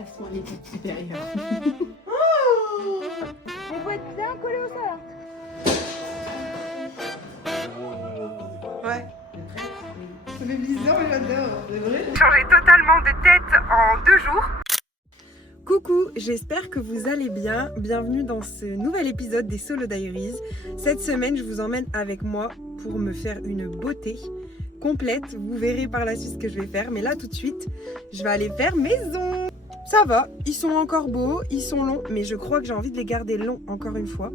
Passons à l'étape supérieure. Il faut être bien collé au sol. Hein. Ouais. Ça fait bizarre, mais j'adore. C'est vrai. Changé totalement de tête en 2 jours. Coucou, j'espère que vous allez bien. Bienvenue dans ce nouvel épisode des Solo Diaries. Cette semaine, je vous emmène avec moi pour me faire une beauté complète. Vous verrez par la suite ce que je vais faire. Mais là, tout de suite, je vais aller faire mes ongles. Ça va, ils sont encore beaux, ils sont longs, mais je crois que j'ai envie de les garder longs encore une fois.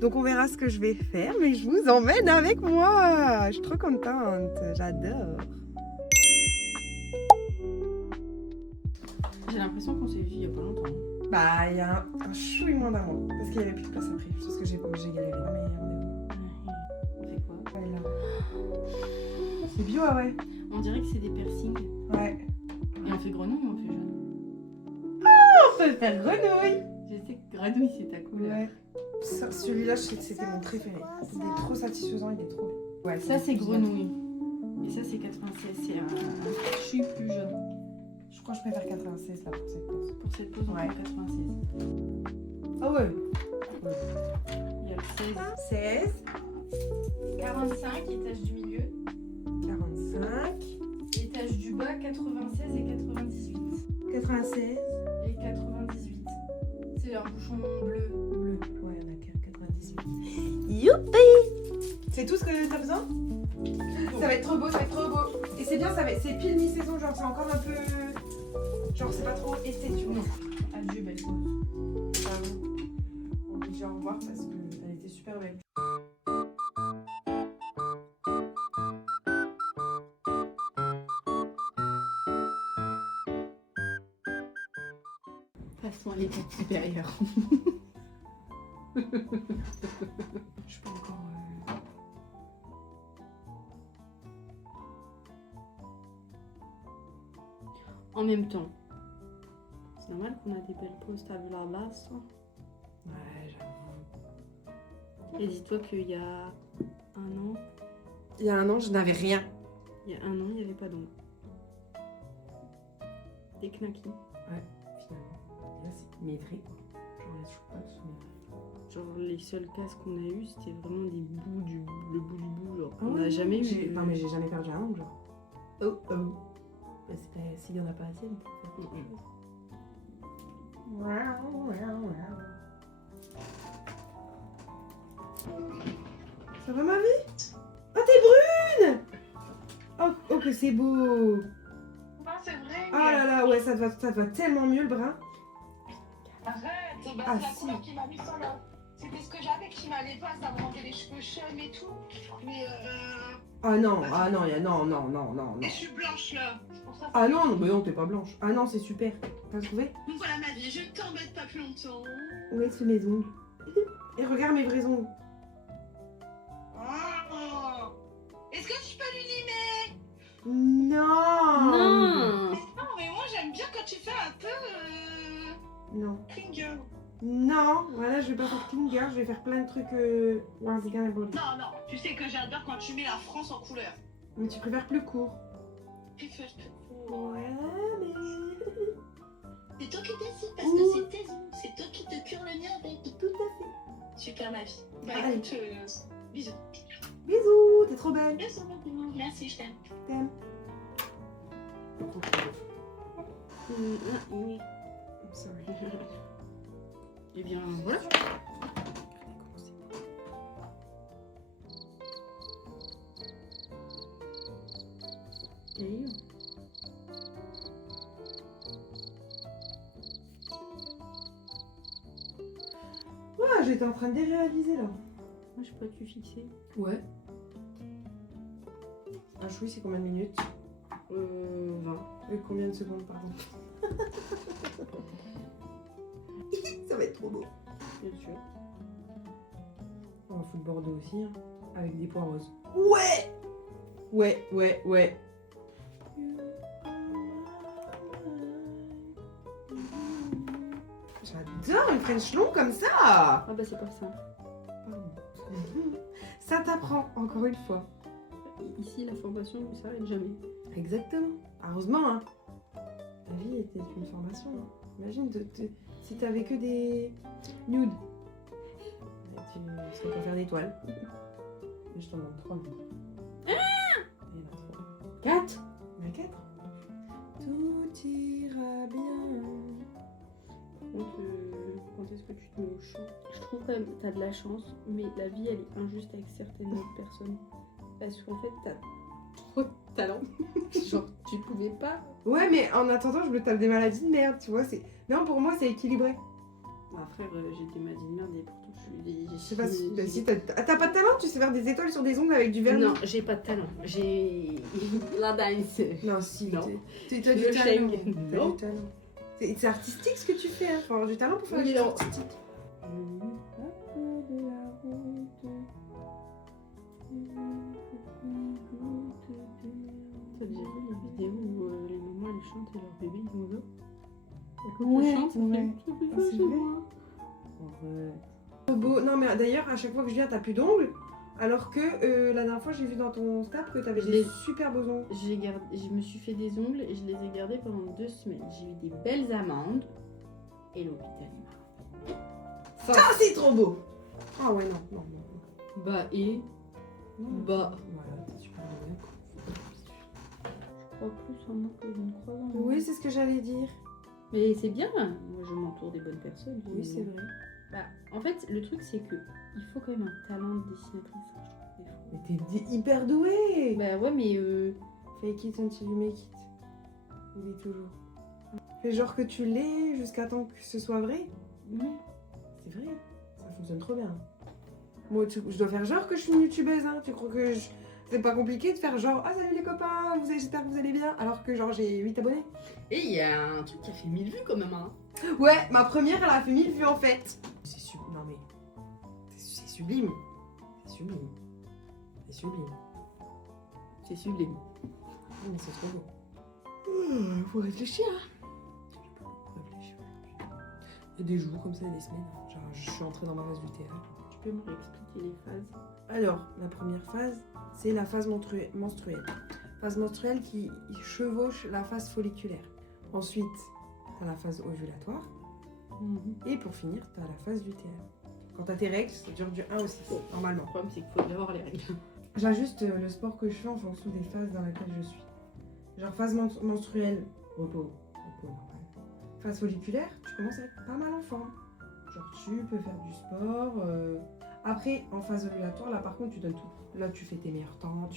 Donc on verra ce que je vais faire, mais je vous emmène avec moi. Je suis trop contente, j'adore. J'ai l'impression qu'on s'est vu il y a pas longtemps. Bah, il y a un chouïnement d'un mois, parce qu'il n'y avait plus de place après. C'est ce que j'ai galéré. Non, mais On fait quoi? on est où? Ouais, là. C'est bio, ah ouais. On dirait que c'est des piercings. Ouais. Et on fait grenouille ou on fait jaune? On peut faire grenouille. Je sais que grenouille c'est ta couleur. Ouais. Celui-là, je sais que c'était mon préféré. Il est trop satisfaisant, il est trop bien. Ouais, Ça c'est grenouille. Et ça c'est 96. C'est un chu plus jaune. Je crois que je préfère 96 là pour cette pose. Pour cette pose on Ouais. prend 96. Ah ouais. Il y a le 16, 45, étage du milieu. 45, Étage du bas, 96 et 98. 96, Et 98. C'est un bouchon bleu. bleu. Ouais, on a 98. Youpi! C'est tout ce que t'as besoin? Ça va être trop beau, ça va être trop beau. Et c'est bien, c'est pile mi-saison, genre c'est encore un peu... Genre c'est pas trop esthétique. Non. Adieu belle pose. Bravo. On peut dire au revoir parce qu'elle était super belle. Passons à l'étape supérieure. Je suis pas encore... En même temps, c'est normal qu'on a des belles poses, t'as vu la basse toi. Ouais, j'avoue. Et dis-toi qu'il y a un an, Il y a un an, je n'avais rien. il y a un an, il n'y avait pas d'ongles. Des knackis. Finalement. Là, c'est maigri, quoi. Genre les choupates sont maigris. Genre les seuls casques qu'on a eu, c'était vraiment des bouts le bout du bout. Genre, Ah on ouais, n'a jamais j'ai- eu. Non, mais j'ai jamais perdu un ongle, genre. Oh, oh. Bah, s'il y en a pas assez, on peut faire quelque chose. Ça va, ma vie? Oh, t'es brune! Oh, que c'est beau! Non, c'est vrai. Oh là là, ouais, ça te va tellement mieux, le brun. Arrête, bah, Ah, c'est la si. couleur qui m'a mis sur le... C'était ce que j'avais qui m'allait pas, ça me rendait les cheveux chum et tout. Mais Ah non, non. Et je suis blanche là. C'est pour ça que- Ah non, mais non, t'es pas blanche. Ah non, c'est super. T'as trouvé? Donc voilà ma vie, je t'embête pas plus longtemps. Où est-ce mes ongles? Et regarde mes vrais ongles. Oh. Est-ce que tu peux lui limer? Non! Non. Non, mais moi j'aime bien quand tu fais un peu Non. clean girl. Non, voilà, je vais pas faire clean girl, je vais faire plein de trucs Warzigan et body. Non, non, tu sais que j'adore quand tu mets la France en couleur. Mais tu préfères plus court. Ouais, mais... C'est toi qui décides parce Ouh. que c'est tes ongles. C'est toi qui te cure le mien avec. Tout à fait. Super ma vie. Bah Allez. écoute, bisous. Bisous, t'es trop belle. Bisous, merci, je t'aime. T'aimes. Oui. I'm sorry. Et bien voilà. Et Ouais, j'étais en train de déréaliser là. moi je peux te fixer. Ouais. Un chouï, c'est combien de minutes? 20. Combien de secondes, pardon? Ça va être trop beau. Bien sûr. On va foutre Bordeaux aussi, hein, avec des pois roses. Ouais! Ouais. J'adore une French long comme ça! Ah bah c'est pas ça. Pardon. Ça t'apprend, encore une fois. Ici la formation ne s'arrête jamais. Exactement. Heureusement, hein. La vie était une formation. Hein. Imagine si t'avais que des nudes. Tu serais pas faire d'étoiles. Mais je t'en demande 3 nudes. Et il y en a 3. 4. Il y en a 4. Tout ira bien. Quand est-ce que tu te mets au champ? Je trouve quand même que t'as de la chance, mais la vie elle est injuste avec certaines autres personnes. Parce qu'en fait t'as trop de talent. Genre tu pouvais pas. Ouais, mais en attendant, je me tape des maladies de merde, tu vois. Non, pour moi, c'est équilibré. Bah frère, j'ai des maladies de merde et pourtant Je sais pas si t'as pas de talent, tu sais faire des étoiles sur des ongles avec du vernis. Non, j'ai pas de talent. J'ai la danse. Non, si. Non. T'as Le du talent. sheng. T'as Non. du talent. C'est artistique ce que tu fais, hein. Faut avoir du talent pour faire Oui, des choses non. artistiques. T'as déjà vu les vidéos où les mamans elles chantent et leur bébé il nous Ouais, chante, ça ouais. fait Ah, ça c'est chez vrai. moi. Trop beau. Non, mais d'ailleurs, à chaque fois que je viens, t'as plus d'ongles. Alors que la dernière fois, j'ai vu dans ton snap que t'avais Je des les- super beaux ongles. Je me suis fait des ongles et je les ai gardés pendant 2 semaines. J'ai eu des belles amandes et l'hôpital il m'a. Ah, c'est trop beau. Ah ouais, non. Bah et Non. bah. Voilà, t'es super beau. Je crois plus en moi que je ne crois en moi. Oui, c'est ce que j'allais dire. Mais c'est bien. Moi je m'entoure des bonnes personnes. Oui, c'est vrai. Bah, en fait, le truc c'est que il faut quand même un talent de dessinatrice. Je trouve, des fois. Mais t'es hyper douée. Bah ouais, mais Fake it until you make it. Il est toujours. Fais genre que tu l'es jusqu'à temps que ce soit vrai. ouais. C'est vrai. Ça fonctionne trop bien. Moi, je dois faire genre que je suis une youtubeuse. Hein. Tu crois que c'est pas compliqué de faire genre ah salut les copains, j'espère que vous allez bien. Alors que genre j'ai 8 abonnés. Et il y a un truc qui a fait 1000 vues quand même. Hein. Ouais, ma première elle a fait 1000 vues en fait. Non mais. C'est sublime. C'est sublime. C'est sublime. C'est sublime. Oh, mais c'est trop beau. Faut réfléchir. Hein. J'ai pas beaucoup réfléchi aujourd'hui. Il y a des jours comme ça, il y a des semaines. Genre, je suis entrée dans ma phase du théâtre. Tu peux me réexpliquer les phases? Alors, la première phase, c'est la phase menstruelle. Phase menstruelle qui chevauche la phase folliculaire. Ensuite, t'as la phase ovulatoire. Et pour finir, t'as la phase lutéale. Quand t'as tes règles, ça dure du 1 au 6, normalement. Le problème c'est qu'il faut bien avoir les règles. J'ajuste le sport que je fais en fonction des phases dans lesquelles je suis. Genre phase menstruelle, repos normal. Phase folliculaire, tu commences à être pas mal en forme. Genre tu peux faire du sport. Après, en phase ovulatoire, là par contre tu donnes tout. Là tu fais tes meilleurs temps,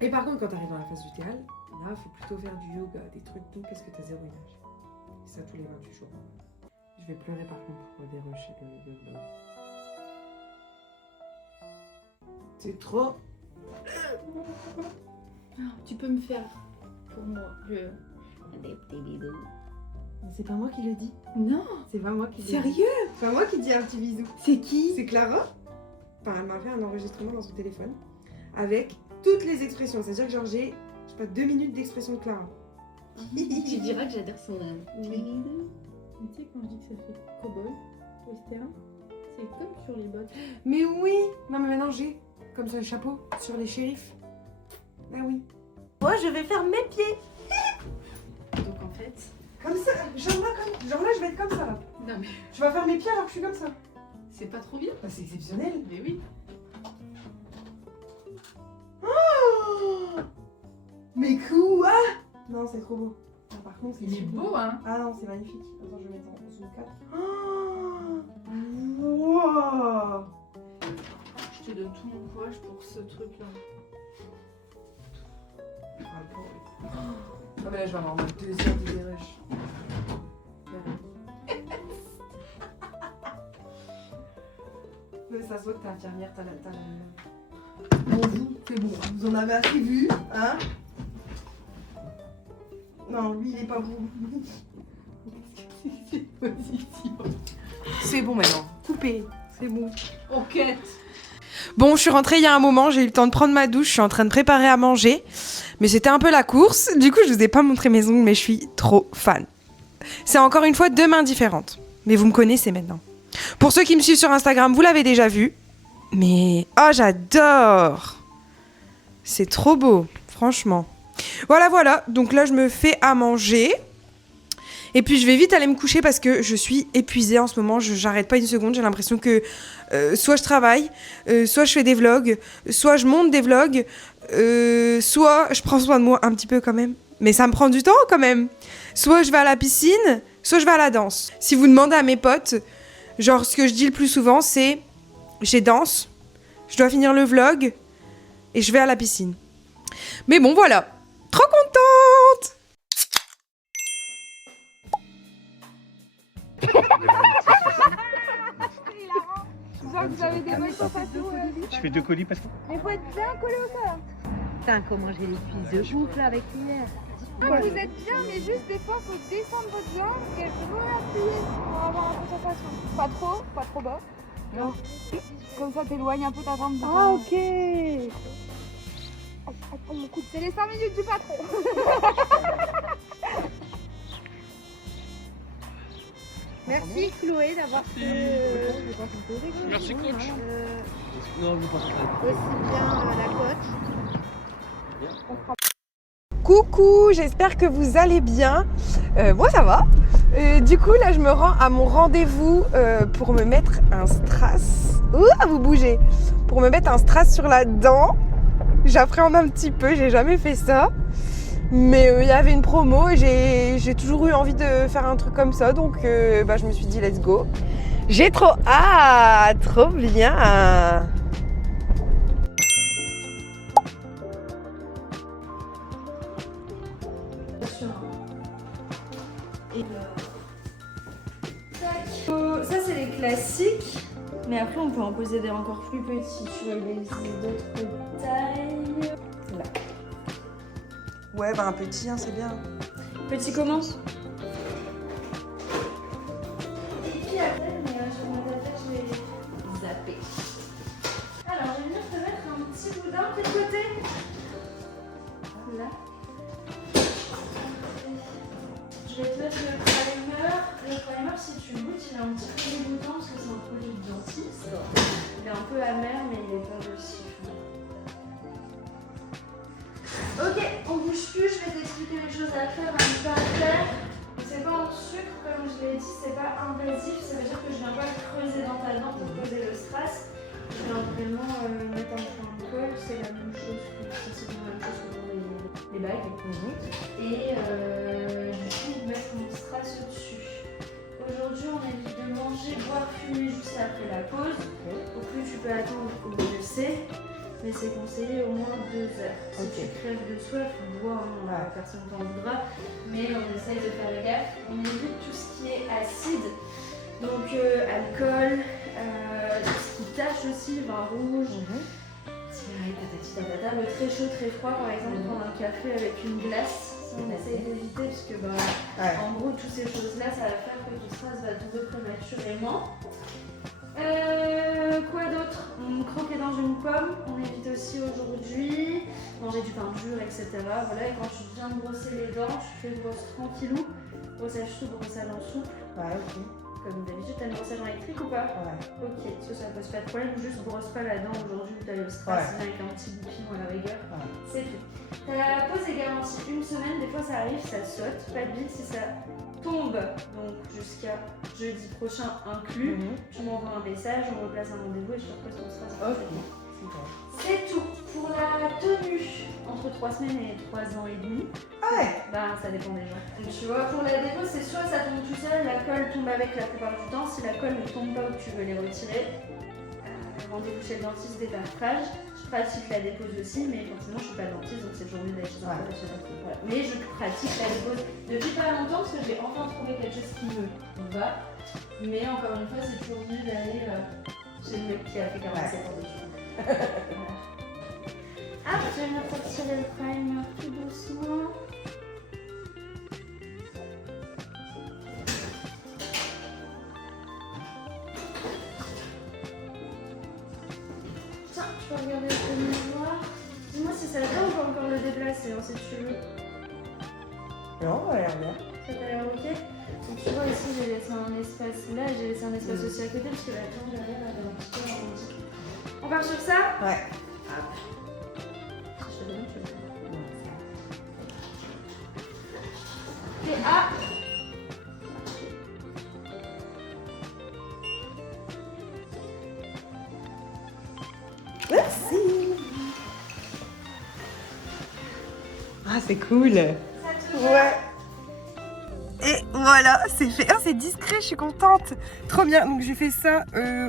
Et par contre quand t'arrives dans la phase lutéale, là faut plutôt faire du yoga, des trucs tout parce que t'as 0 énergie. Et ça tous les 28 jours. Je vais pleurer par contre pour dérocher le vlog. C'est trop. Tu peux me faire pour moi des petits bisous. Mais c'est pas moi qui le dis. Non. C'est pas moi qui le dis. Sérieux? C'est pas moi qui dis un petit bisou. C'est qui? C'est Clara. Enfin, elle m'a fait un enregistrement dans son téléphone avec toutes les expressions. C'est-à-dire que genre j'ai, je sais pas, 2 minutes d'expression de Clara. Tu diras que j'adore son âme. Tu sais quand je dis que ça fait cowboy, western, c'est comme sur les bottes. Mais oui. Non mais maintenant j'ai, comme sur les chapeaux, sur les shérifs. Ah oui. Moi je vais faire mes pieds. Donc en fait... Comme ça, genre là je vais être comme ça là. Non mais Tu vas faire mes pieds alors que je suis comme ça. c'est pas trop bien. Bah, c'est exceptionnel. Mais oui. Oh mais quoi? Non, c'est trop beau. Ah, par contre, c'est Il est super. beau hein. Ah non, c'est magnifique. Attends, je vais mettre en zoom 4. Oh wow. Je te donne tout mon courage pour ce truc là. Ah mais là, je vais avoir mon 2 heures de dérush. Mais ça se voit que t'es infirmière, t'as la... Bon, vous, c'est bon. Vous en avez assez vu, hein? Non, lui, il est pas beau. C'est positif. C'est bon maintenant. Coupé. C'est bon. Ok. Bon, je suis rentrée il y a un moment, j'ai eu le temps de prendre ma douche, je suis en train de préparer à manger. Mais c'était un peu la course, du coup je vous ai pas montré mes ongles, mais je suis trop fan. C'est encore une fois 2 mains différentes, mais vous me connaissez maintenant. Pour ceux qui me suivent sur Instagram, vous l'avez déjà vu. Mais, oh j'adore! C'est trop beau, franchement. Voilà, donc là je me fais à manger. Et puis je vais vite aller me coucher parce que je suis épuisée en ce moment. J'arrête pas une seconde. J'ai l'impression que soit je travaille, soit je fais des vlogs, soit je monte des vlogs, soit je prends soin de moi un petit peu quand même. Mais ça me prend du temps quand même. Soit je vais à la piscine, soit je vais à la danse. Si vous demandez à mes potes, genre ce que je dis le plus souvent c'est j'ai danse, je dois finir le vlog et je vais à la piscine. Mais bon voilà, trop contente. Genre que vous avez des bonnes sensations. Je fais 2 colis parce que... Mais faut être bien collé au sol. Putain, comment j'ai les cuisses de ouf là avec l'hiver. Vous êtes bien, mais juste des fois, faut descendre votre jambe et réappuyer pour avoir un peu de sensation. Pas trop bas. Non. Comme ça, t'éloignes un peu ta jambe. Ah, ok. Oh, mon coup, c'est les 5 minutes du patron. Merci Chloé d'avoir fait. Merci, coach. Non, vous pensez pas. Aussi bien la coach. Coucou, j'espère que vous allez bien. Moi ça va. Du coup là je me rends à mon rendez-vous pour me mettre un strass. Ouh, vous bougez. Pour me mettre un strass sur la dent. J'appréhende un petit peu, j'ai jamais fait ça. Mais il y avait une promo et j'ai toujours eu envie de faire un truc comme ça. Donc je me suis dit let's go. J'ai trop hâte, trop bien. Ça c'est les classiques, mais après on peut en poser des encore plus petits. Tu vois, il existe d'autres tailles. Là. Ouais un petit c'est bien. Petit commence. Et puis après, sur mon affaire, je vais zapper. Alors, je vais venir te mettre un petit boudin de côté. Là. Je vais te mettre le primer. Le primer, si tu le goûtes, il est un petit peu dégoûtant parce que c'est un produit de dentiste. Il est un peu amer, mais il est pas nocif. Ok, on bouge plus, je vais t'expliquer les choses à faire, à ne pas faire. C'est pas en sucre, comme je l'ai dit, c'est pas invasif, ça veut dire que je viens pas creuser dans ta dent pour poser le strass. Je viens vraiment mettre un point de colle, c'est la même chose que c'est la même chose que pour les bagues. Et du coup, mettre mon strass au-dessus. Aujourd'hui, on évite de manger, boire, fumer juste après la pause. Au plus tu peux attendre au mieux c'est. Mais c'est conseillé au moins 2 heures. Si tu crèves de soif, bois, personne t'en voudra. Mais on essaye de faire gaffe. On évite tout ce qui est acide. Donc alcool, tout ce qui tâche aussi, vin rouge, cigarette, tatati tatata. Le très chaud, très froid, par exemple, prendre un café avec une glace. On essaye d'éviter parce que en gros, toutes ces choses-là, ça va faire que ton strass va tomber prématurément. Quoi d'autre? Croquer dans une pomme, on évite aussi aujourd'hui, manger du pain dur, etc. Voilà, et quand tu viens de brosser les dents, tu fais brosse tranquillou, brossage souple, brossage en souple. Ouais, ok. Comme d'habitude, t'as une brossage électrique ou pas? Ouais. Ok, ça pose pas de problème, juste brosse pas la dent aujourd'hui où t'as le strass avec un petit bouquin à la rigueur. Ouais. C'est tout. Ta pause est garantie 1 semaine, des fois ça arrive, ça saute, pas de bide si ça tombe, donc jusqu'à jeudi prochain inclus. Tu m'envoies un message, on replace un rendez-vous et je te repose ton strass. C'est tout. Pour la tenue, entre 3 semaines et 3 ans et demi. Ah ouais. Ça dépend des gens. Donc, tu vois, pour la déco, c'est soit ça tombe tout seul, la colle tombe avec la plupart du temps. Si la colle ne tombe pas ou que tu veux les retirer, rendez-vous chez le dentiste, détartrage. Je pratique la dépose aussi, mais forcément je suis pas dentiste, donc c'est toujours mieux d'aller chez un professionnel. Voilà. Mais je pratique la dépose depuis pas longtemps parce que j'ai enfin trouvé quelque chose qui me va. Mais encore une fois, c'est toujours mieux d'aller chez le mec qui a fait 47 ans dessus. Ah, je vais venir retirer le primer tout doucement. Tiens, tu peux regarder le miroir. Dis-moi si ça va ou pas encore le déplacer, si tu veux. Non, ça a l'air bien. Ça t'a l'air ok? Donc tu vois ici j'ai laissé un espace là, j'ai laissé un espace aussi à côté parce que la jambe derrière elle est un petit peu arrondie. On part sur ça? Ouais. Je te donne, tu veux. Et Merci. Ah, c'est cool. Ouais. Et voilà, c'est fait. Ah, c'est discret, je suis contente. Trop bien. Donc, j'ai fait ça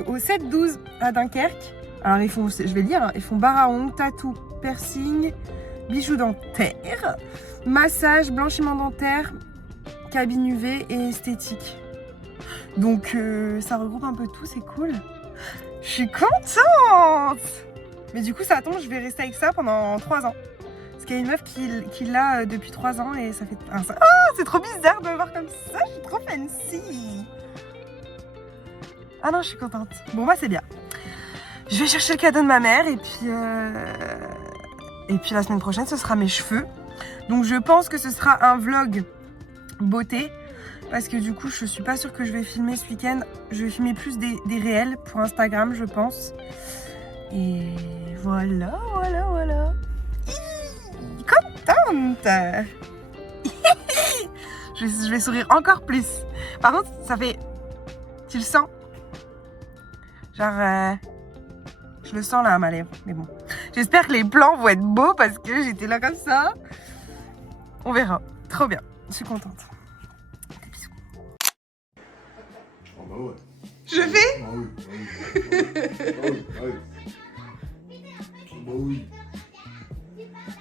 au 7-12 à Dunkerque. Alors, ils font, je vais lire, hein, ils font bar à ongles, tatou, piercing, bijoux dentaires, massage, blanchiment dentaire, cabine UV et esthétique. Donc, ça regroupe un peu tout, c'est cool. Je suis contente. Mais du coup, ça attend, je vais rester avec ça pendant 3 ans. Parce qu'il y a une meuf qui l'a depuis 3 ans et ça fait... Ah, c'est trop bizarre de me voir comme ça, je suis trop fancy. Ah non, je suis contente. Bon, bah c'est bien. Je vais chercher le cadeau de ma mère et puis la semaine prochaine, ce sera mes cheveux. Donc je pense que ce sera un vlog beauté. Parce que du coup, je suis pas sûre que je vais filmer ce week-end. Je vais filmer plus des réels pour Instagram, je pense. Et voilà. Contente. Je vais sourire encore plus. Par contre, ça fait... Tu le sens? Genre... Je le sens là à ma lèvre. Mais bon. J'espère que les plans vont être beaux parce que j'étais là comme ça. On verra. Trop bien. Je suis contente. Bah ouais. Je fais? Ah oui, bah oui.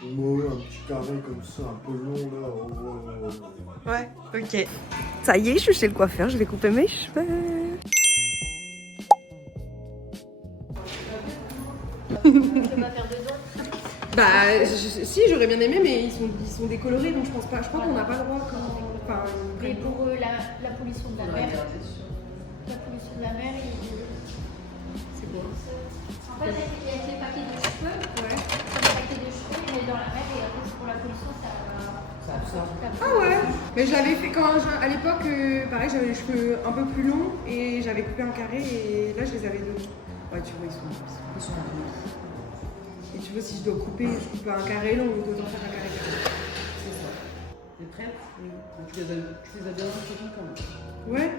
Un petit carré comme ça, un peu long là. Ouais, ok. Ça y est, je suis chez le coiffeur, je vais couper mes cheveux. Bah, si, j'aurais bien aimé, mais ils sont décolorés, donc je pense pas. Je crois qu'on n'a pas le droit quand. Enfin, mais pour la pollution de la mer, c'est bon. En fait, avec les paquets de cheveux, ouais. Les paquets de cheveux, ils mettent dans la mer et après, pour la pollution, ça absorbe. Ah ouais. Mais je l'avais fait quand, à l'époque, pareil, j'avais les cheveux un peu plus longs et j'avais coupé un carré et là, je les avais donnés. Ouais, tu vois, ils sont un peu. Et tu vois, si je dois couper, je coupe un carré long, ou autant faire un carré carré. C'est ça. T'es prête? Oui. Donc, tu les as bien fait quand même. Ouais.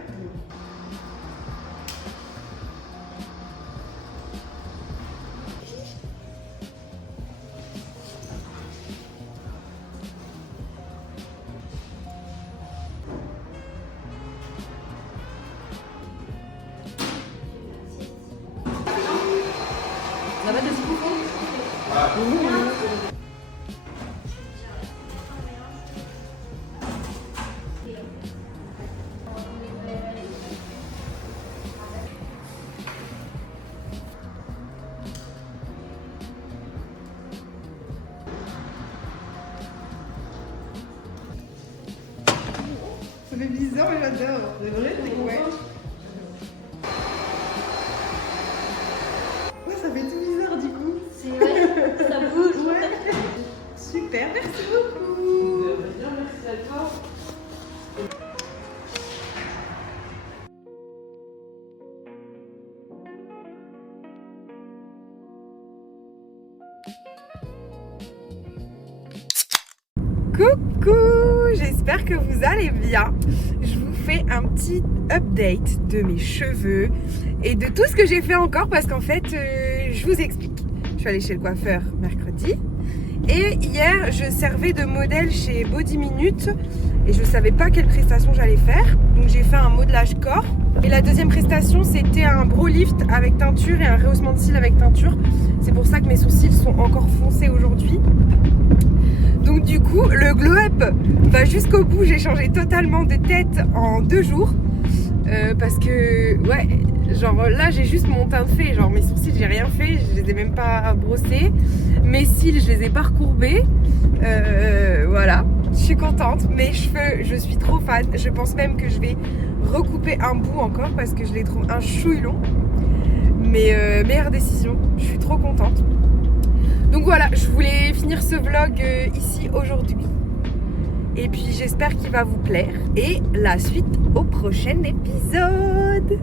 Ça va, t'es si contente? Ça fait bizarre, mais j'adore. C'est vrai? Ouais. Ouais, ça fait tout bizarre du coup. C'est vrai, ça bouge. Ouais. Super, merci beaucoup. Merci à toi. Coucou, j'espère que vous allez bien. Je vous fais un petit update de mes cheveux et de tout ce que j'ai fait encore parce qu'en fait, je vous explique. Je suis allée chez le coiffeur mercredi et hier, je servais de modèle chez Body Minute et je ne savais pas quelle prestation j'allais faire. Donc j'ai fait un modelage corps et la deuxième prestation, c'était un brow lift avec teinture et un rehaussement de cils avec teinture. C'est pour ça que mes sourcils sont encore foncés aujourd'hui. Donc du coup, le glow-up va jusqu'au bout. J'ai changé totalement de tête en 2 jours. Parce que, ouais, genre là, j'ai juste mon teint fait. Genre mes sourcils, j'ai rien fait. Je les ai même pas brossés. Mes cils, je les ai pas recourbés. Voilà, je suis contente. Mes cheveux, je suis trop fan. Je pense même que je vais recouper un bout encore parce que je les trouve un chouille long. Mais meilleure décision. Je suis trop contente. Donc voilà, je voulais finir ce vlog ici aujourd'hui. Et puis j'espère qu'il va vous plaire. Et la suite au prochain épisode.